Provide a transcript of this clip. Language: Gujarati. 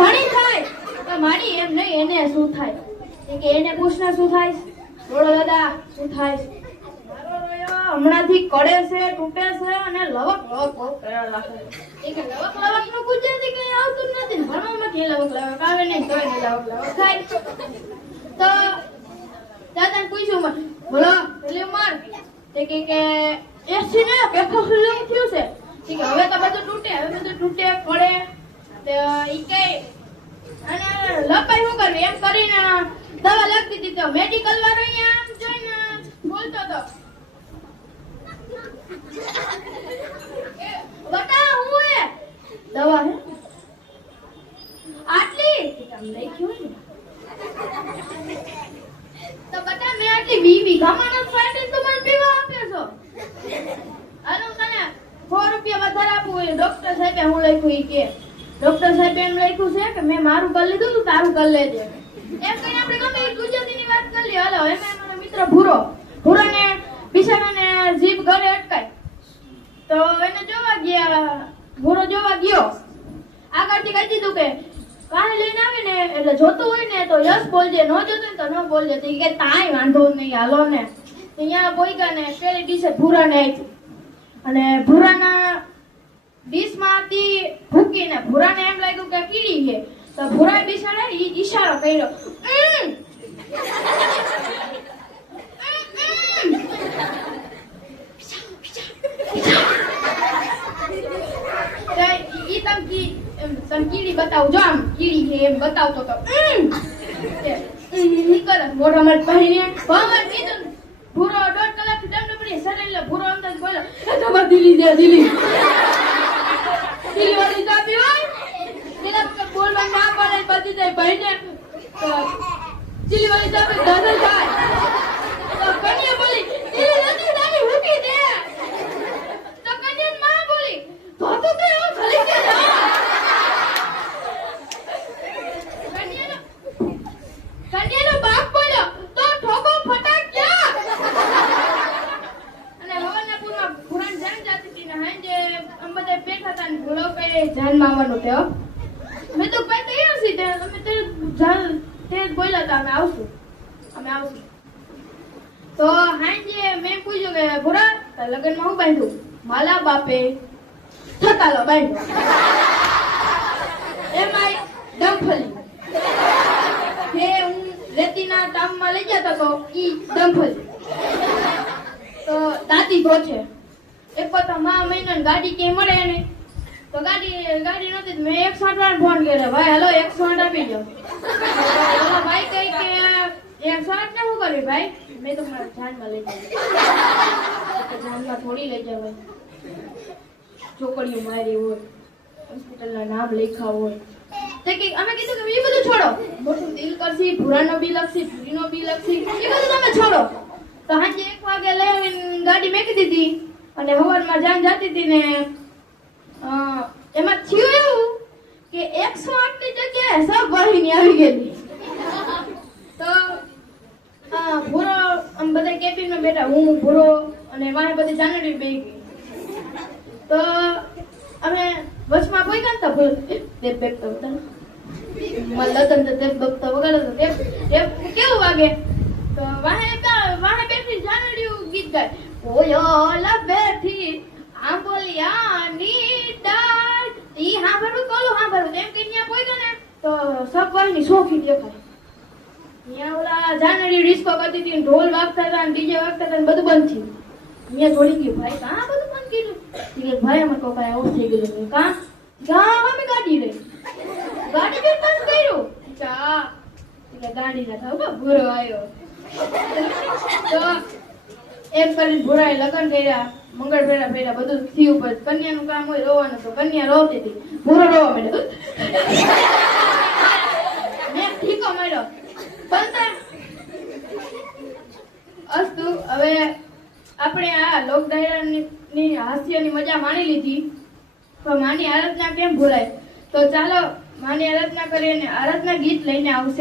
જાણી થાય તો મારી એમ નહીં એને શું થાય કે એને પૂછને શું થાય બોલો દાદા શું થાય મારો રોયો હમણાંથી કડે છે તૂટે છે અને લવક લવક બહુ કરવા લાગે એ કે લવક લવક નું ગુજરાતી કઈ આવતું જ નથી ભણવામાં કે લવક લવક આવે નહીં તો એને લવક લવક થાય તો દાદાને પૂછ્યું મને બોલો પેલી ઉંમર તે કે એસી ને પેપર થયું છે કે હવે તો બધું તૂટે પડે તો ઈ કે અને લપાઈ શું કરવી એમ કરીને દવા લખતી હતી તો મેડિકલ વાળો અહીંયા આમ જોઈને બોલતો હતો બટા હું હે દવા હે આટલી આમ લખ્યું ને તો બટા મેં આટલી 20 વીઘામાં ન ફાઈટ તો મને પીવા આપ્યો છો આનો તને 100 રૂપિયા વધારે આપું હોય ડોક્ટર સાહેબે હું લખ્યું ઈ કે ડોક્ટર સાહેબે એમ લખ્યું છે કે મેં મારું કરી લીધું તું તારું કરી લેજે એમ કહીને આપણે ગમે એ ગુજરાતીની વાત કરી લઈએ હાલો એમાં મારો મિત્ર ભૂરોને બિચારાને જીભ ઘરે અટકાય તો એને ભૂરો જોવા ગયો આગળથી કહી દીધું કે કાલે લઈને આવે ને એટલે જોતું હોય ને તો યસ બોલજે ન જોતું હોય તો ન બોલજે તો કે તાય વાંધો નહીં હાલો ને અહીંયા બોઈકા ને પેલી ડીશે ભૂરાને આવી અને ભૂરાના ડીશમાંથી ભૂકીને ભૂરાને એમ લાગ્યું કે કીડી છે તો ભૂરા બિચારા ઈશારો કર્યો તમે કીડી બતાવો જો આમ કીડી છે એમ બતાવતો તો મોઢા માં પહેરીને કીધું ભૂરો 1.5 કલાક થી દંડ પડી સર એટલે ભૂરો અંદર બોલો તમાર દિલ્હી દિલ્હી વાળી ચાપી હોય તેના બોલવા ના પડે બધી જાય ભાઈને દિલ્હી વાળી ચાપી દાદા થાય તો કન્યા બોલી દિલ્હી નથી દાદી મૂકી દે તો કન્યા માં બોલી તો એવું ખાલી કે કન્યાનો બાપ બોલ્યો તો ઠોકો ફટાક ક્યાં અને હવનાપુરમાં પુરાણ જાન જાતી હતી ને હાંજે અમે બધા બેઠા હતા ને ભૂલો કે જાનમાં આવવાનું થયો મેં તો ભાઈ તૈયાર છે અમે તે બોલ્યા હતા અમે આવશું તો હાંજે મેં પૂછ્યું કે ભૂરા લગ્નમાં હું બાંધ્યું માલા બાપે થતાલો બાંધ્યું એમાં ડમફલી જે હું રેતીના તામમાં લઈ જતો તો ઈ ડમફલી તો દાદી તો છે એક તો મા મહિનાની ગાડી ક્યાંય મળે નહીં તો ગાડી નહોતી મેં 108 વાર ફોન કર્યો ભાઈ હાલો 108 આપી દો ભાઈ કઈ કે 108 ને શું કર્યું ભાઈ મેં તો મારા જાનમાં લઈ જાય જાનમાં થોડી લઈ જવાય ચોકડીઓ મારી હોય હોસ્પિટલના નામ લખ્યા હોય તે કે અમે કીધું કે એ બધું છોડો મોટું દિલ કરશી ભૂરાનો બી લખશી ભૂરીનો બી લખશી એ બધું તમે છોડો તો હાજે 1 વાગે લઈ આવીને ગાડી મેકી દીધી અને હવારમાં જાન જાતી હતી ને એમાં થયું એવું કે 108 ની જગ્યાએ સબ વાહિની આવી ગયેલી તો ભૂરો આમ બધા કેબિનમાં બેઠા હું ભૂરો અને વાહે બધી જાનડી બેહી ગઈ તો અમે વચમાં કોઈ કાંતા ભૂલ દેપ બેપતા હતા મલ્લતન તો દેપ બપતા વગાડતો દેપ કેવું વાગે તો વાહે બેઠી જાનડીયું ગીત ગાય ઓયો બેઠી આંબોલિયાની ડાળ ઈ હાંભળું કોલું હાંભળું એમ કે ત્યાં કોઈ ને તો સબવાની સોખી દેખાય ત્યાં ઓલા જાનડી ડિસ્કો કરતી હતી ઢોલ વાગતા હતા ને ડીજે વાગતા હતા ને બધું બંધ થયું મેં જોડી ગયું ભાઈ કાં બધું બંધ કીધું કે ભાઈ અમારે કોકા આવું થઈ ગયું કાં અમે ગાડી બી બંધ કર્યું ચા એટલે ગાડી ના થાવ ભૂરો આવ્યો તો એમ કરીને ભૂરાએ લગ્ન કર્યા મંગળ ફેરા બધું થયું પર કન્યાનું કામ હોય રોવાનું તો કન્યા રોતી હતી ભૂરો રોવા માંડ્યો મેં ઠીકો મળ્યો બનતા અસ્તુ હવે આપણે આ લોક ડાયરાની હાસ્યની મજા માણી લીધી તો માની આરાધના કેમ ભૂલાય તો ચાલો માની આરાધના કરીને આરાધના ગીત લઈને આવશે